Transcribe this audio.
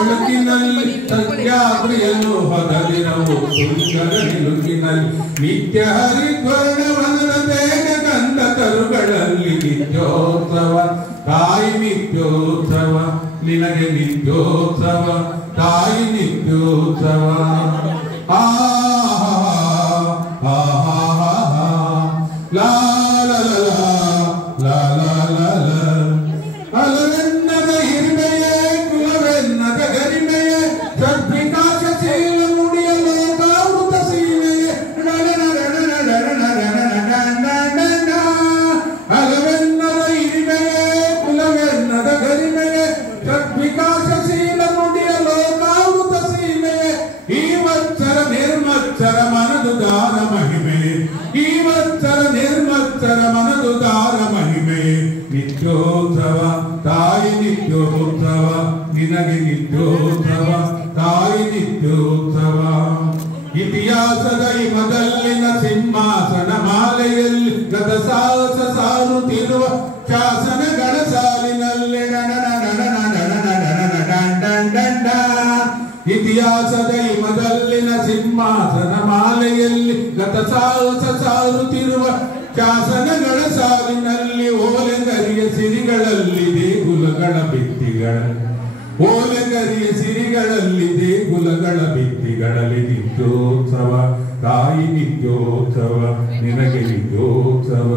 ಒಳಗಿನಲ್ಲಿ ಸತ್ಯಾದ್ರಿಯನ್ನು ಹೊದದಿರವು ಸುಂದರ ನಿಲುಕಿನಲ್ಲಿ ನಿತ್ಯ ಹರಿದ್ವರ್ಣವನದ ತೇಜ ಗಂಧ ತರುಗಳಲ್ಲಿ ನಿತ್ಯೋತ್ಸವ ತಾಯಿ ನಿತ್ಯೋತ್ಸವ ನಿನಗೆ ನಿತ್ಯೋತ್ಸವ ತಾಯಿ ನಿತ್ಯೋತ್ಸವ ಆ ಲಾ ಲಾ ಲಾ ಲಾ ಲಾ ಲಾ ಅಲವೆನ್ನದ ಹಿರಿಮೆಯೇ ಕುಲವೆನ್ನದ ಗರಿಮೆಯೇ ಸದ್ವಿಕಾಸಶೀಲ ನುಡಿಯ ಲೋಕಾಮೃತ ಸೀಮೆಯೇ ಅಲವೆನ್ನದ ಹಿರಿಮೆಯೇ ಕುಲವೆನ್ನದ ಗರಿಮೆಯೇ ಸದ್ವಿಕಾಸಶೀಲ ನುಡಿಯ ಲೋಕಾಮೃತ ಸೀಮೆಯೇ ಈ ವತ್ಸರ ನಿರ್ಮತ್ಸರ ಮನದುದಾರ ಮಹಿಮೆ ಈ ವತ್ಸರ ನಿರ್ಮತ್ಸರ ಮನದುದಾರ ಮಹಿಮೆ ನಿತ್ಯೋತ್ಸವ ತಾಯಿ ನಿತ್ಯೋತ್ಸವ ನಿನಗೆ ನಿತ್ಯೋತ್ಸವ ತಾಯಿ ನಿತ್ಯೋತ್ಸವ ಇತಿಹಾಸದ ಹಿಮದಲ್ಲಿನ ಸಿಂಹಾಸನ ಮಾಲೆಯಲ್ಲಿ ಗತ ಸಾಹಸ ಸಾರುತ್ತಿರುವ ಶಾಸನಗಳ ಸಾಲಿನಲ್ಲಿ ಇತಿಹಾಸದ ಹಿಮದಲ್ಲಿನ ಸಿಂಹಾಸನ ಮಾಲೆಯಲ್ಲಿ ಗತ ಸಾಹಸ ಸಾರುತ್ತಿರುವ ಶಾಸನಗಳ ಸಾಲಿನಲ್ಲಿ ಓಲೆಗರಿಯ ಸಿರಿಗಳಲ್ಲಿ ದೇಗುಲಗಳ ಭಿತ್ತಿಗಳಲ್ಲಿ ಓಲೆಗರಿಯ ಸಿರಿಗಳಲ್ಲಿ ದೇಗುಲಗಳ ಭಿತ್ತಿಗಳಲ್ಲಿ ನಿತ್ಯೋತ್ಸವ ತಾಯಿ ನಿತ್ಯೋತ್ಸವ ನಿನಗೆ ನಿತ್ಯೋತ್ಸವ